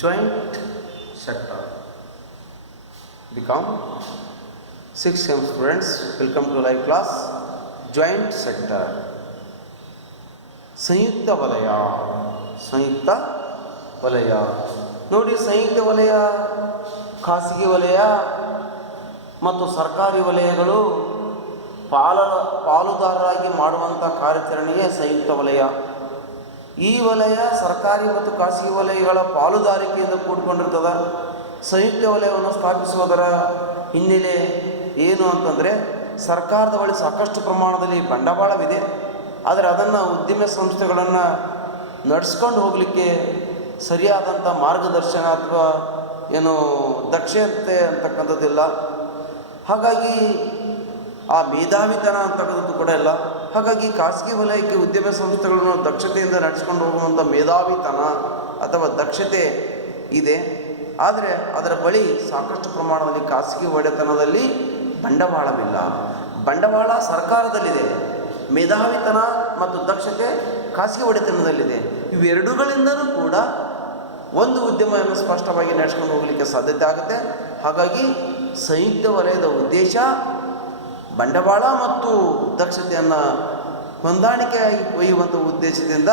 joint sector. Become 6th students, welcome to live class. Joint sector. ಸಂಯುಕ್ತ ವಲಯ. ಸಂಯುಕ್ತ ವಲಯ ನೋಡಿ, ಸಂಯುಕ್ತ ವಲಯ, ಖಾಸಗಿ ವಲಯ ಮತ್ತು ಸರ್ಕಾರಿ ವಲಯಗಳು ಪಾಲುದಾರರಾಗಿ ಮಾಡುವಂಥ ಕಾರ್ಯಾಚರಣೆಯೇ ಸಂಯುಕ್ತ ವಲಯ. ಈ ವಲಯ ಸರ್ಕಾರಿ ಮತ್ತು ಖಾಸಗಿ ವಲಯಗಳ ಪಾಲುದಾರಿಕೆಯಿಂದ ಕೂಡಿಕೊಂಡಿರ್ತದೆ. ಸಂಯುಕ್ತ ವಲಯವನ್ನು ಸ್ಥಾಪಿಸುವುದರ ಹಿನ್ನೆಲೆ ಏನು ಅಂತಂದರೆ, ಸರ್ಕಾರದ ಬಳಿ ಸಾಕಷ್ಟು ಪ್ರಮಾಣದಲ್ಲಿ ಬಂಡವಾಳವಿದೆ, ಆದರೆ ಅದನ್ನು ಉದ್ಯಮ ಸಂಸ್ಥೆಗಳನ್ನು ನಡೆಸ್ಕೊಂಡು ಹೋಗಲಿಕ್ಕೆ ಸರಿಯಾದಂಥ ಮಾರ್ಗದರ್ಶನ ಅಥವಾ ಏನು ದಕ್ಷತೆ ಅಂತಕ್ಕಂಥದ್ದಿಲ್ಲ. ಹಾಗಾಗಿ ಆ ಮೇಧಾವಿತನ ಅಂತಕ್ಕಂಥದ್ದು ಕೂಡ ಇಲ್ಲ. ಹಾಗಾಗಿ ಖಾಸಗಿ ವಲಯಕ್ಕೆ ಉದ್ಯಮ ಸಂಸ್ಥೆಗಳನ್ನು ದಕ್ಷತೆಯಿಂದ ನಡೆಸ್ಕೊಂಡು ಹೋಗುವಂಥ ಮೇಧಾವಿತನ ಅಥವಾ ದಕ್ಷತೆ ಇದೆ, ಆದರೆ ಅದರ ಬಳಿ ಸಾಕಷ್ಟು ಪ್ರಮಾಣದಲ್ಲಿ ಖಾಸಗಿ ಒಡೆತನದಲ್ಲಿ ಬಂಡವಾಳವಿಲ್ಲ. ಬಂಡವಾಳ ಸರ್ಕಾರದಲ್ಲಿದೆ, ಮೇಧಾವಿತನ ಮತ್ತು ದಕ್ಷತೆ ಖಾಸಗಿ ಒಡೆತನದಲ್ಲಿದೆ. ಇವೆರಡುಗಳಿಂದಲೂ ಕೂಡ ಒಂದು ಉದ್ಯಮವನ್ನು ಸ್ಪಷ್ಟವಾಗಿ ನಡೆಸ್ಕೊಂಡು ಹೋಗಲಿಕ್ಕೆ ಸಾಧ್ಯತೆ ಆಗುತ್ತೆ. ಹಾಗಾಗಿ ಸಂಯುಕ್ತ ವಲಯದ ಉದ್ದೇಶ ಬಂಡವಾಳ ಮತ್ತು ದಕ್ಷತೆಯನ್ನು ಹೊಂದಾಣಿಕೆಯಾಗಿ ಒಯ್ಯುವಂಥ ಉದ್ದೇಶದಿಂದ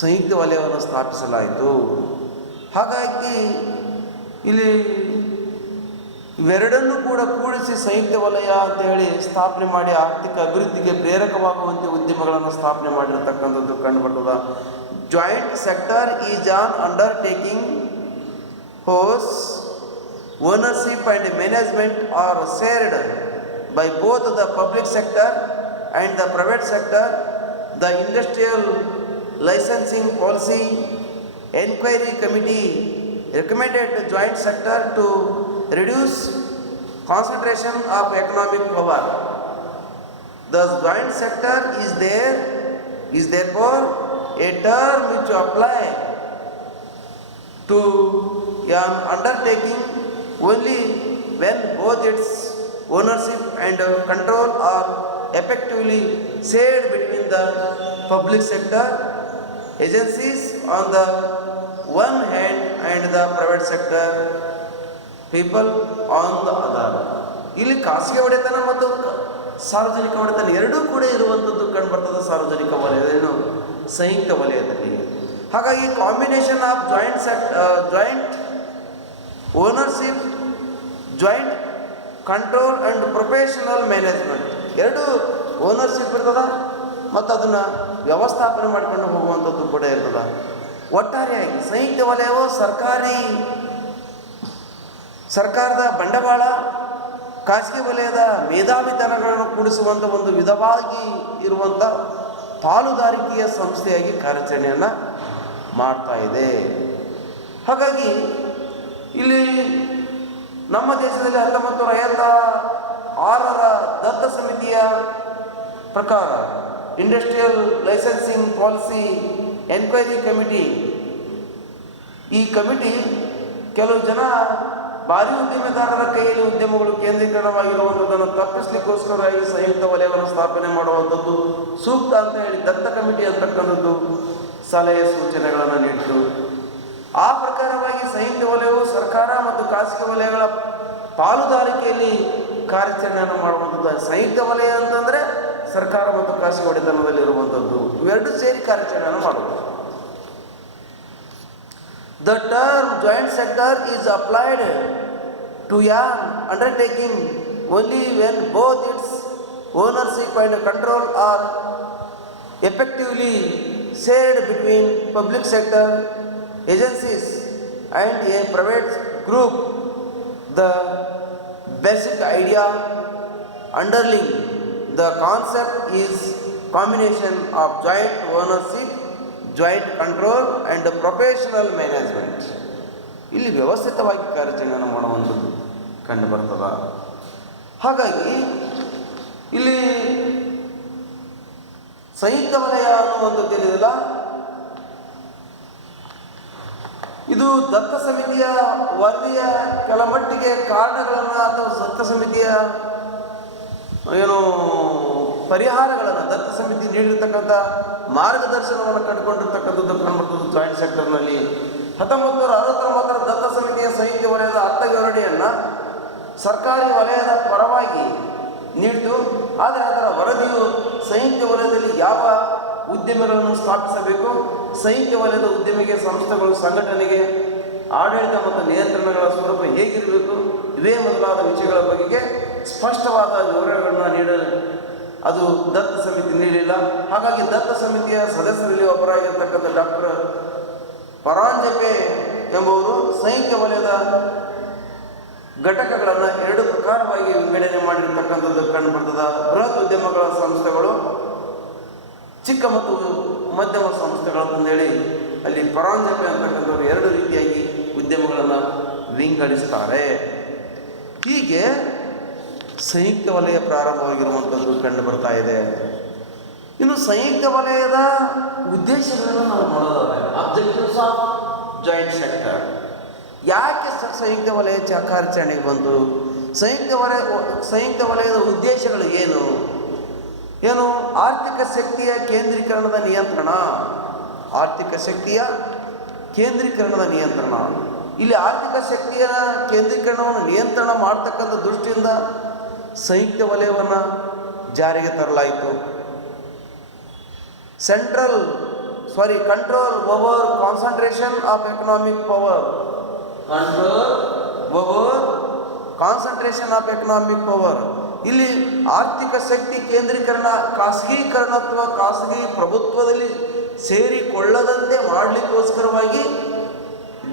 ಸಂಯುಕ್ತ ವಲಯವನ್ನು ಸ್ಥಾಪಿಸಲಾಯಿತು. ಹಾಗಾಗಿ ಇಲ್ಲಿ ಇವೆರಡನ್ನೂ ಕೂಡ ಕೂಡಿಸಿ ಸಂಯುಕ್ತ ವಲಯ ಅಂತ ಹೇಳಿ ಸ್ಥಾಪನೆ ಮಾಡಿ ಆರ್ಥಿಕ ಅಭಿವೃದ್ಧಿಗೆ ಪ್ರೇರಕವಾಗುವಂತೆ ಉದ್ಯಮಗಳನ್ನು ಸ್ಥಾಪನೆ ಮಾಡಿರ್ತಕ್ಕಂಥದ್ದು ಕಂಡುಬರ್ತದೆ. Joint sector is on undertaking whose ownership and management are shared by both the public sector and the private sector. The industrial licensing policy inquiry committee recommended the joint sector to reduce concentration of economic power. The joint sector is therefore a term which apply to an undertaking only when both its ownership and control are effectively shared between the public sector agencies on the one hand and the private sector people on the other. ಇಲ್ಲಿ ಖಾಸಗಿ ಒಡೆತನ ಮತ್ತು ಸಾರ್ವಜನಿಕ ಒಡೆತನ ಎರಡೂ ಕೂಡ ಇರುವಂಥದ್ದು ಕಂಡುಬರ್ತದೆ ಸಾರ್ವಜನಿಕ ವಲಯದ ಸಂಯುಕ್ತ ವಲಯದಲ್ಲಿ. ಹಾಗಾಗಿ combination of joint ownership, joint control and professional management, ಎರಡು ಓನರ್ಶಿಪ್ ಇರ್ತದೆ ಮತ್ತು ಅದನ್ನು ವ್ಯವಸ್ಥಾಪನೆ ಮಾಡಿಕೊಂಡು ಹೋಗುವಂಥದ್ದು ಕೂಡ ಇರ್ತದೆ. ಒಟ್ಟಾರೆಯಾಗಿ ಸಂಯುಕ್ತ ವಲಯವು ಸರ್ಕಾರದ ಬಂಡವಾಳ, ಖಾಸಗಿ ವಲಯದ ಮೇಧಾವಿತನಗಳನ್ನು ಕೂಡಿಸುವಂಥ ಒಂದು ವಿಧವಾಗಿ ಇರುವಂಥ ಪಾಲುದಾರಿಕೆಯ ಸಂಸ್ಥೆಯಾಗಿ ಕಾರ್ಯಾಚರಣೆಯನ್ನು ಮಾಡ್ತಾ ಇದೆ. ಹಾಗಾಗಿ ಇಲ್ಲಿ ನಮ್ಮ ದೇಶದಲ್ಲಿ 1956ರ ದತ್ತ ಸಮಿತಿಯ ಪ್ರಕಾರ industrial licensing policy enquiry committee, ಈ ಕಮಿಟಿ ಕೆಲವು ಜನ ಭಾರಿ ಉದ್ಯಮೆದಾರರ ಕೈಯಲ್ಲಿ ಉದ್ಯಮಗಳು ಕೇಂದ್ರೀಕರಣವಾಗಿರುವಂಥದ್ದನ್ನು ತಪ್ಪಿಸಲಿಕ್ಕೋಸ್ಕರವಾಗಿ ಸಂಯುಕ್ತ ವಲಯವನ್ನು ಸ್ಥಾಪನೆ ಮಾಡುವಂಥದ್ದು ಸೂಕ್ತ ಅಂತ ಹೇಳಿ ದತ್ತ ಕಮಿಟಿ ಅಂತಕ್ಕಂಥದ್ದು ಸಲಹೆ ಸೂಚನೆಗಳನ್ನು ನೀಡಿತು. ಆ ಪ್ರಕಾರವಾಗಿ ಸಂಯುಕ್ತ ವಲಯವು ಸರ್ಕಾರ ಮತ್ತು ಖಾಸಗಿ ವಲಯಗಳ ಪಾಲುದಾರಿಕೆಯಲ್ಲಿ ಕಾರ್ಯಾಚರಣೆಯನ್ನು ಮಾಡುವಂಥದ್ದು. ಸಂಯುಕ್ತ ವಲಯ ಅಂತಂದರೆ ಸರ್ಕಾರ ಮತ್ತು ಖಾಸಗಿ ಒಡೆತನದಲ್ಲಿ ಇರುವಂಥದ್ದು, ಇವೆರಡು ಸೇರಿ ಕಾರ್ಯಾಚರಣೆಯನ್ನು ಮಾಡುವುದು. The term joint sector is applied to an undertaking only when both its ownership and control are effectively shared between public sector agencies and a private group. The basic idea underlying the concept is combination of joint ownership, joint control and professional management. ಇಲ್ಲಿ ವ್ಯವಸ್ಥಿತವಾಗಿ ಕಾರ್ಯಾಚರಣೆಯನ್ನು ಮಾಡುವಂಥದ್ದು ಕಂಡು ಬರ್ತದೆ. ಹಾಗಾಗಿ ಇಲ್ಲಿ ಸಂಯುಕ್ತ ವಲಯ ಅನ್ನುವಂಥದ್ದು ಏನಿದೆಯಲ್ಲ, ಇದು ದತ್ತ ಸಮಿತಿಯ ವರದಿಯ ಕೆಲ ಮಟ್ಟಿಗೆ ಕಾರಣಗಳನ್ನು ಅಥವಾ ದತ್ತ ಸಮಿತಿಯ ಪರಿಹಾರಗಳನ್ನು, ದತ್ತ ಸಮಿತಿ ನೀಡಿರ್ತಕ್ಕಂಥ ಮಾರ್ಗದರ್ಶನವನ್ನು ಕಂಡುಕೊಂಡಿರ್ತಕ್ಕಂಥದ್ದು ಕಂಡುಬರ್ತದ್ದು ಜಾಯಿಂಟ್ ಸೆಕ್ಟರ್ನಲ್ಲಿ. 1969 ದತ್ತ ಸಮಿತಿಯ ಸಂಯುಕ್ತ ವಲಯದ ಅರ್ಥವಿವರಣೆಯನ್ನು ಸರ್ಕಾರಿ ವಲಯದ ಪರವಾಗಿ ನೀಡಿತು. ಆದರೆ ಅದರ ವರದಿಯು ಸಂಯುಕ್ತ ವಲಯದಲ್ಲಿ ಯಾವ ಉದ್ಯಮಗಳನ್ನು ಸ್ಥಾಪಿಸಬೇಕು, ಸಂಯುಕ್ತ ವಲಯದ ಉದ್ಯಮಿಗೆ ಸಂಸ್ಥೆಗಳು ಸಂಘಟನೆಗೆ ಆಡಳಿತ ಮತ್ತು ನಿಯಂತ್ರಣಗಳ ಸ್ವರೂಪ ಹೇಗಿರಬೇಕು, ಇವೇ ಮೊದಲಾದ ವಿಷಯಗಳ ಬಗೆಗೆ ಸ್ಪಷ್ಟವಾದ ವಿವರಗಳನ್ನು ನೀಡಲು ಅದು ದತ್ತ ಸಮಿತಿ ನೀಡಲಿಲ್ಲ. ಹಾಗಾಗಿ ದತ್ತ ಸಮಿತಿಯ ಸದಸ್ಯರಲ್ಲಿ ಒಬ್ಬರಾಗಿರ್ತಕ್ಕಂಥ ಡಾಕ್ಟರ್ ಪರಾಂಜಪೆ ಎಂಬುವರು ಸಂಯುಕ್ತ ವಲಯದ ಘಟಕಗಳನ್ನು 2 ಪ್ರಕಾರವಾಗಿ ವಿಂಗಡಣೆ ಮಾಡಿರ್ತಕ್ಕಂಥದ್ದು ಕಂಡುಬರ್ತದೆ. ಬೃಹತ್ ಉದ್ಯಮಗಳ ಸಂಸ್ಥೆಗಳು, ಚಿಕ್ಕ ಮತ್ತು ಮಧ್ಯಮ ಸಂಸ್ಥೆಗಳಂತಂದೇಳಿ ಅಲ್ಲಿ ಪರಾಂಜಪೆ ಅಂತಕ್ಕಂಥವ್ರು 2 ರೀತಿಯಾಗಿ ಉದ್ಯಮಗಳನ್ನು ವಿಂಗಡಿಸ್ತಾರೆ. ಹೀಗೆ ಸಂಯುಕ್ತ ವಲಯ ಪ್ರಾರಂಭವಾಗಿರುವಂಥದ್ದು ಕಂಡು ಬರ್ತಾ ಇದೆ. ಇನ್ನು ಸಂಯುಕ್ತ ವಲಯದ ಉದ್ದೇಶಗಳನ್ನು ನಾವು ನೋಡೋದಾದ್ರೆ ಅಬ್ಜೆಕ್ಟಿವ್ಸ್ ಆಫ್ ಜಾಯಿಂಟ್ ಸೆಕ್ಟರ್. ಯಾಕೆ ಸಂಯುಕ್ತ ವಲಯ ಕಾರ್ಯಾಚರಣೆಗೆ ಬಂತು, ಸಂಯುಕ್ತ ವಲಯದ ಉದ್ದೇಶಗಳು ಏನು? ಆರ್ಥಿಕ ಶಕ್ತಿಯ ಕೇಂದ್ರೀಕರಣದ ನಿಯಂತ್ರಣ. ಆರ್ಥಿಕ ಶಕ್ತಿಯ ಕೇಂದ್ರೀಕರಣದ ನಿಯಂತ್ರಣ. ಇಲ್ಲಿ ಆರ್ಥಿಕ ಶಕ್ತಿಯ ಕೇಂದ್ರೀಕರಣವನ್ನು ನಿಯಂತ್ರಣ ಮಾಡ್ತಕ್ಕಂಥ ದೃಷ್ಟಿಯಿಂದ ಸಂಯುಕ್ತ ವಲಯವನ್ನು ಜಾರಿಗೆ ತರಲಾಯಿತು. Control over concentration of economic power. Concentration of economic power. ಇಲ್ಲಿ ಆರ್ಥಿಕ ಶಕ್ತಿ ಕೇಂದ್ರೀಕರಣ, ಖಾಸಗೀಕರಣ ಅಥವಾ ಖಾಸಗಿ ಪ್ರಭುತ್ವದಲ್ಲಿ ಸೇರಿಕೊಳ್ಳದಂತೆ ಮಾಡಲಿಕ್ಕೋಸ್ಕರವಾಗಿ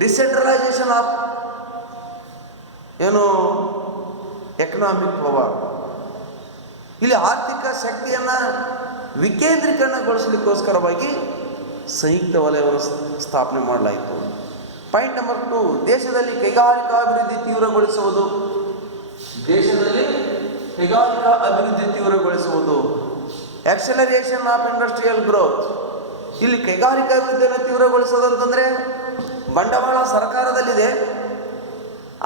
ಡಿಸೆಂಟ್ರಲೈಸೇಷನ್ ಆಫ್ ಎಕನಾಮಿಕ್ ಪವರ್. ಇಲ್ಲಿ ಆರ್ಥಿಕ ಶಕ್ತಿಯನ್ನು ವಿಕೇಂದ್ರೀಕರಣಗೊಳಿಸಲಿಕ್ಕೋಸ್ಕರವಾಗಿ ಸಂಯುಕ್ತ ವಲಯವನ್ನು ಸ್ಥಾಪನೆ ಮಾಡಲಾಯಿತು. ಪಾಯಿಂಟ್ ನಂಬರ್ 2, ದೇಶದಲ್ಲಿ ಕೈಗಾರಿಕಾ ಅಭಿವೃದ್ಧಿ ತೀವ್ರಗೊಳಿಸುವುದು. Acceleration of industrial growth. ಇಲ್ಲಿ ಕೈಗಾರಿಕಾ ಅಭಿವೃದ್ಧಿಯನ್ನು ತೀವ್ರಗೊಳಿಸೋದಂತಂದರೆ ಬಂಡವಾಳ ಸರ್ಕಾರದಲ್ಲಿದೆ,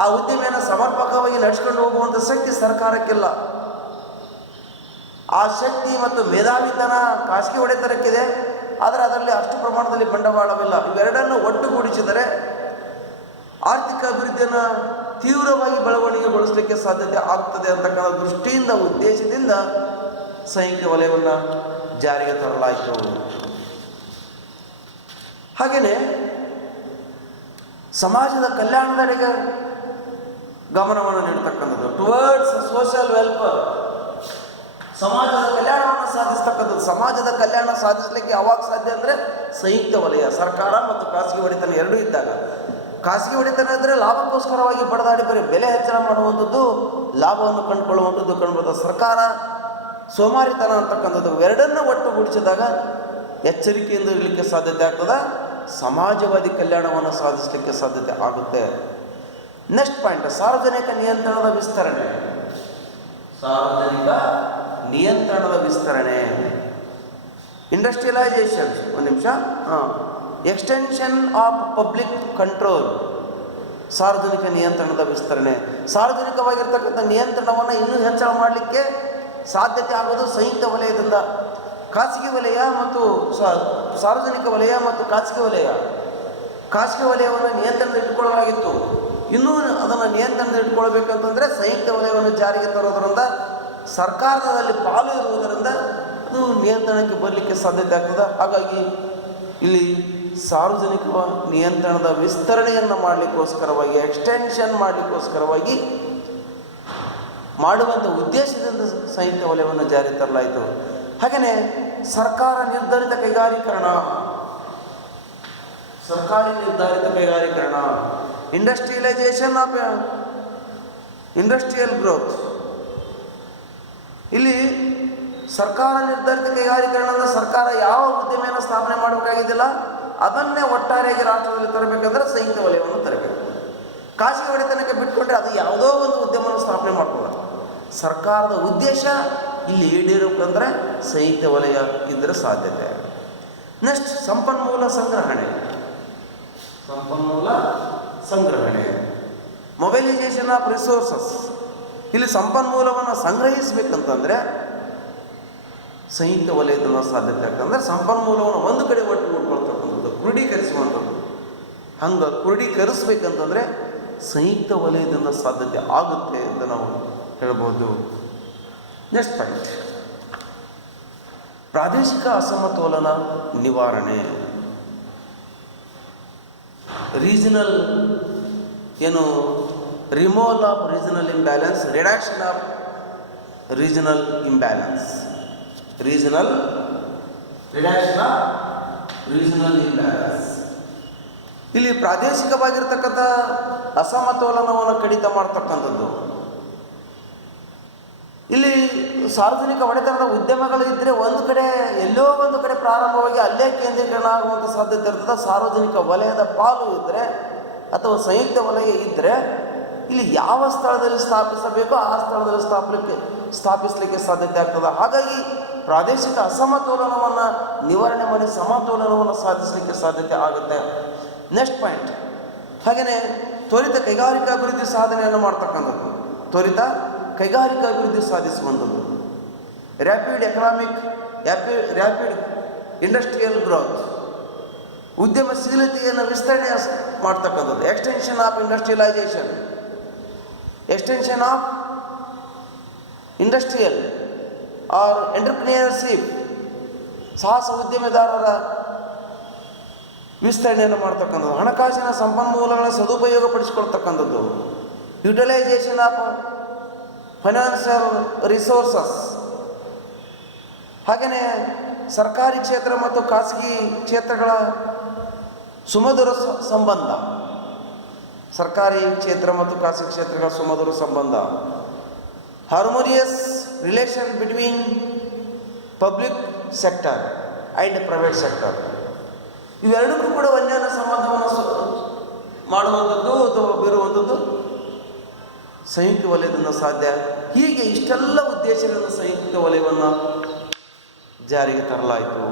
ಆ ಉದ್ಯಮಿಯನ್ನು ಸಮರ್ಪಕವಾಗಿ ನಡೆಸ್ಕೊಂಡು ಹೋಗುವಂಥ ಶಕ್ತಿ ಸರ್ಕಾರಕ್ಕಿಲ್ಲ. ಆ ಶಕ್ತಿ ಮತ್ತು ಮೇಧಾವಿತನ ಖಾಸಗಿ ಒಡೆತನಕ್ಕಿದೆ, ಆದರೆ ಅದರಲ್ಲಿ ಅಷ್ಟು ಪ್ರಮಾಣದಲ್ಲಿ ಬಂಡವಾಳವಿಲ್ಲ. ಇವೆರಡನ್ನು ಒಟ್ಟುಗೂಡಿಸಿದರೆ ಆರ್ಥಿಕ ಅಭಿವೃದ್ಧಿಯನ್ನು ತೀವ್ರವಾಗಿ ಬೆಳವಣಿಗೆಗೊಳಿಸಲಿಕ್ಕೆ ಸಾಧ್ಯತೆ ಆಗ್ತದೆ ಅಂತಕ್ಕಂಥ ದೃಷ್ಟಿಯಿಂದ, ಉದ್ದೇಶದಿಂದ ಸಂಯುಕ್ತ ವಲಯವನ್ನು ಜಾರಿಗೆ ತರಲಾಯಿತು. ಹಾಗೆಯೇ ಸಮಾಜದ ಕಲ್ಯಾಣದೆಡೆಗೆ ಗಮನವನ್ನು ನೀಡತಕ್ಕಂಥದ್ದು, ಟುವರ್ಡ್ಸ್ ಸೋಷಿಯಲ್ ವೆಲ್ಫೇರ್. ಸಮಾಜದ ಕಲ್ಯಾಣವನ್ನು ಸಾಧಿಸ್ತಕ್ಕಂಥದ್ದು. ಸಮಾಜದ ಕಲ್ಯಾಣ ಸಾಧಿಸಲಿಕ್ಕೆ ಯಾವಾಗ ಸಾಧ್ಯ ಅಂದರೆ ಸಂಯುಕ್ತ ವಲಯ, ಸರ್ಕಾರ ಮತ್ತು ಖಾಸಗಿ ಒಡೆತನ ಎರಡೂ ಇದ್ದಾಗ. ಖಾಸಗಿ ಒಡೆತನ ಇದ್ದರೆ ಲಾಭಕ್ಕೋಸ್ಕರವಾಗಿ ಬಡದಾಡಿ ಬರೀ ಬೆಲೆ ಹೆಚ್ಚಳ ಮಾಡುವಂಥದ್ದು, ಲಾಭವನ್ನು ಕಂಡುಕೊಳ್ಳುವಂಥದ್ದು ಕಂಡುಬರ್ತದೆ. ಸರ್ಕಾರ ಸೋಮಾರಿತನ ಅಂತಕ್ಕಂಥದ್ದು. ಎರಡನ್ನೂ ಒಟ್ಟುಗೂಡಿಸಿದಾಗ ಎಚ್ಚರಿಕೆಯಿಂದ ಇರಲಿಕ್ಕೆ ಸಾಧ್ಯತೆ ಆಗ್ತದೆ, ಸಮಾಜವಾದಿ ಕಲ್ಯಾಣವನ್ನು ಸಾಧಿಸಲಿಕ್ಕೆ ಸಾಧ್ಯತೆ ಆಗುತ್ತೆ. ನೆಕ್ಸ್ಟ್ ಪಾಯಿಂಟ್, ಸಾರ್ವಜನಿಕ ನಿಯಂತ್ರಣದ ವಿಸ್ತರಣೆ. ಸಾರ್ವಜನಿಕ ನಿಯಂತ್ರಣದ ವಿಸ್ತರಣೆ, ಇಂಡಸ್ಟ್ರಿಯಲೈಸೇಷನ್. ಒಂದು ನಿಮಿಷ. Extension of public control. ಸಾರ್ವಜನಿಕ ನಿಯಂತ್ರಣದ ವಿಸ್ತರಣೆ. ಸಾರ್ವಜನಿಕವಾಗಿರ್ತಕ್ಕಂಥ ನಿಯಂತ್ರಣವನ್ನು ಇನ್ನೂ ಹೆಚ್ಚಳ ಮಾಡಲಿಕ್ಕೆ ಸಾಧ್ಯತೆ ಆಗೋದು ಸಂಯುಕ್ತ ವಲಯದಿಂದ. ಖಾಸಗಿ ವಲಯ ಮತ್ತು ಸಾರ್ವಜನಿಕ ವಲಯ ಮತ್ತು ಖಾಸಗಿ ವಲಯವನ್ನು ನಿಯಂತ್ರಣದಲ್ಲಿ ಇಟ್ಕೊಳ್ಳಲಾಗಿತ್ತು. ಇನ್ನೂ ಅದನ್ನು ನಿಯಂತ್ರಣದಲ್ಲಿ ಇಟ್ಕೊಳ್ಬೇಕಂತಂದರೆ ಸಂಯುಕ್ತ ವಲಯವನ್ನು ಜಾರಿಗೆ ತರೋದರಿಂದ, ಸರ್ಕಾರದಲ್ಲಿ ಪಾಲು ಇರುವುದರಿಂದ ಅದು ನಿಯಂತ್ರಣಕ್ಕೆ ಬರಲಿಕ್ಕೆ ಸಾಧ್ಯತೆ ಆಗ್ತದೆ. ಹಾಗಾಗಿ ಇಲ್ಲಿ ಸಾರ್ವಜನಿಕ ನಿಯಂತ್ರಣದ ವಿಸ್ತರಣೆಯನ್ನು ಮಾಡಲಿಕ್ಕೋಸ್ಕರವಾಗಿ, ಎಕ್ಸ್ಟೆನ್ಷನ್ ಮಾಡಲಿಕ್ಕೋಸ್ಕರವಾಗಿ ಮಾಡುವಂಥ ಉದ್ದೇಶದಿಂದ ಸಂಯುಕ್ತ ವಲಯವನ್ನು ಜಾರಿ ತರಲಾಯಿತು. ಹಾಗೆಯೇ ಸರ್ಕಾರ ನಿರ್ಧರಿತ ಕೈಗಾರೀಕರಣ. ಸರ್ಕಾರಿ ನಿರ್ಧಾರಿತ ಕೈಗಾರೀಕರಣ, ಇಂಡಸ್ಟ್ರಿಯಲೈಸೇಷನ್ ಆಫ್ ಇಂಡಸ್ಟ್ರಿಯಲ್ ಗ್ರೋತ್. ಇಲ್ಲಿ ಸರ್ಕಾರ ನಿರ್ಧರಿತ ಕೈಗಾರೀಕರಣ ಅಂದರೆ ಸರ್ಕಾರ ಯಾವ ಉದ್ಯಮಿಯನ್ನು ಸ್ಥಾಪನೆ ಮಾಡಬೇಕಾಗಿದ್ದಿಲ್ಲ, ಅದನ್ನೇ ಒಟ್ಟಾರೆಯಾಗಿ ರಾಷ್ಟ್ರದಲ್ಲಿ ತರಬೇಕಂದ್ರೆ ಸಂಯುಕ್ತ ವಲಯವನ್ನು ತರಬೇಕು. ಖಾಸಗಿ ಒಡೆತನಕ್ಕೆ ಬಿಟ್ಕೊಂಡ್ರೆ ಅದು ಯಾವುದೋ ಒಂದು ಉದ್ಯಮವನ್ನು ಸ್ಥಾಪನೆ ಮಾಡ್ಕೊಳ್ಳೋದು. ಸರ್ಕಾರದ ಉದ್ದೇಶ ಇಲ್ಲಿ ಈಡೇರಬೇಕಂದ್ರೆ ಸಂಯುಕ್ತ ವಲಯ ಇದ್ದರೆ ಸಾಧ್ಯತೆ. ನೆಕ್ಸ್ಟ್, ಸಂಪನ್ಮೂಲ ಸಂಗ್ರಹಣೆ, ಮೊಬೈಲೈಸೇಷನ್ ಆಫ್ ರಿಸೋರ್ಸಸ್. ಇಲ್ಲಿ ಸಂಪನ್ಮೂಲವನ್ನು ಸಂಗ್ರಹಿಸಬೇಕಂತಂದರೆ ಸಂಯುಕ್ತ ವಲಯದಿಂದ ಸಾಧ್ಯತೆ ಆಗ್ತದೆ. ಅಂದರೆ ಸಂಪನ್ಮೂಲವನ್ನು ಒಂದು ಕಡೆ ಒಟ್ಟುಗೂಡ್ಕೊಳ್ತಕ್ಕಂಥದ್ದು, ಕ್ರೋಢೀಕರಿಸುವಂಥದ್ದು. ಹಂಗೆ ಕ್ರೋಢೀಕರಿಸ್ಬೇಕಂತಂದರೆ ಸಂಯುಕ್ತ ವಲಯದಿಂದ ಸಾಧ್ಯತೆ ಆಗುತ್ತೆ ಅಂತ ನಾವು ಹೇಳ್ಬೋದು. ನೆಕ್ಸ್ಟ್ ಪಾಯಿಂಟ್, ಪ್ರಾದೇಶಿಕ ಅಸಮತೋಲನ ನಿವಾರಣೆ. ರೀಜನಲ್ ಏನು removal of regional imbalance, reduction of regional imbalance, regional reduction of regional imbalance. ಇಲ್ಲಿ ಪ್ರಾದೇಶಿಕವಾಗಿರ್ತಕ್ಕಂಥ ಅಸಮತೋಲನವನ್ನು ಕಡಿತ ಮಾಡ್ತಕ್ಕಂಥದ್ದು. ಇಲ್ಲಿ ಸಾರ್ವಜನಿಕ ಒಡೆತನದ ಉದ್ಯಮಗಳು ಇದ್ದರೆ ಒಂದು ಕಡೆ ಎಲ್ಲೋ ಒಂದು ಕಡೆ ಪ್ರಾರಂಭವಾಗಿ ಅಲ್ಲೇ ಕೇಂದ್ರೀಕರಣ ಆಗುವಂಥ ಸಾಧ್ಯತೆ ಇರ್ತದೆ. ಸಾರ್ವಜನಿಕ ವಲಯದ ಪಾಲು ಇದ್ದರೆ ಅಥವಾ ಸಂಯುಕ್ತ ವಲಯ ಇದ್ದರೆ ಇಲ್ಲಿ ಯಾವ ಸ್ಥಳದಲ್ಲಿ ಸ್ಥಾಪಿಸಬೇಕೋ ಆ ಸ್ಥಳದಲ್ಲಿ ಸ್ಥಾಪಿಸಲಿಕ್ಕೆ ಸಾಧ್ಯತೆ ಆಗ್ತದೆ. ಹಾಗಾಗಿ ಪ್ರಾದೇಶಿಕ ಅಸಮತೋಲನವನ್ನು ನಿವಾರಣೆ ಮಾಡಿ ಸಮತೋಲನವನ್ನು ಸಾಧಿಸಲಿಕ್ಕೆ ಸಾಧ್ಯತೆ ಆಗುತ್ತೆ. ನೆಕ್ಸ್ಟ್ ಪಾಯಿಂಟ್, ಹಾಗೆಯೇ ತ್ವರಿತ ಕೈಗಾರಿಕಾ ಅಭಿವೃದ್ಧಿ ಸಾಧನೆಯನ್ನು ಮಾಡ್ತಕ್ಕಂಥದ್ದು, ತ್ವರಿತ ಕೈಗಾರಿಕಾ ಅಭಿವೃದ್ಧಿ ಸಾಧಿಸುವಂಥದ್ದು, ರ್ಯಾಪಿಡ್ ಇಂಡಸ್ಟ್ರಿಯಲ್ ಗ್ರೋತ್, ಉದ್ಯಮಶೀಲತೆಯನ್ನು ವಿಸ್ತರಣೆ ಮಾಡ್ತಕ್ಕಂಥದ್ದು, extension of industrialisation, extension of industrial or entrepreneurship, ಸಾಹಸ ಉದ್ಯಮೆದಾರರ ವಿಸ್ತರಣೆಯನ್ನು ಮಾಡ್ತಕ್ಕಂಥದ್ದು, ಹಣಕಾಸಿನ ಸಂಪನ್ಮೂಲಗಳ ಸದುಪಯೋಗಪಡಿಸಿಕೊಳ್ತಕ್ಕಂಥದ್ದು, ಯುಟಿಲೈಸೇಷನ್ ಆಫ್ ಫೈನಾನ್ಷಿಯಲ್ ರಿಸೋರ್ಸಸ್. ಹಾಗೆಯೇ ಸರ್ಕಾರಿ ಕ್ಷೇತ್ರ ಮತ್ತು ಖಾಸಗಿ ಕ್ಷೇತ್ರಗಳ ಸುಮಧುರ ಸಂಬಂಧ, ಸರ್ಕಾರಿ ಕ್ಷೇತ್ರ ಮತ್ತು ಖಾಸಗಿ ಕ್ಷೇತ್ರಗಳ ಸುಮಧುರ ಸಂಬಂಧ, harmonious relation between public sector and private sector. ಇವೆರಡಕ್ಕೂ ಕೂಡ ಅನ್ಯೋನ್ಯ ಸಂಬಂಧವನ್ನು ಮಾಡುವಂಥದ್ದು ಅಥವಾ ಬೀರುವಂಥದ್ದು ಸಂಯುಕ್ತ ವಲಯದಿಂದ ಸಾಧ್ಯ. ಹೀಗೆ ಇಷ್ಟೆಲ್ಲ ಉದ್ದೇಶಗಳನ್ನು ಸಂಯುಕ್ತ ವಲಯವನ್ನು ಜಾರಿಗೆ ತರಲಾಯಿತು.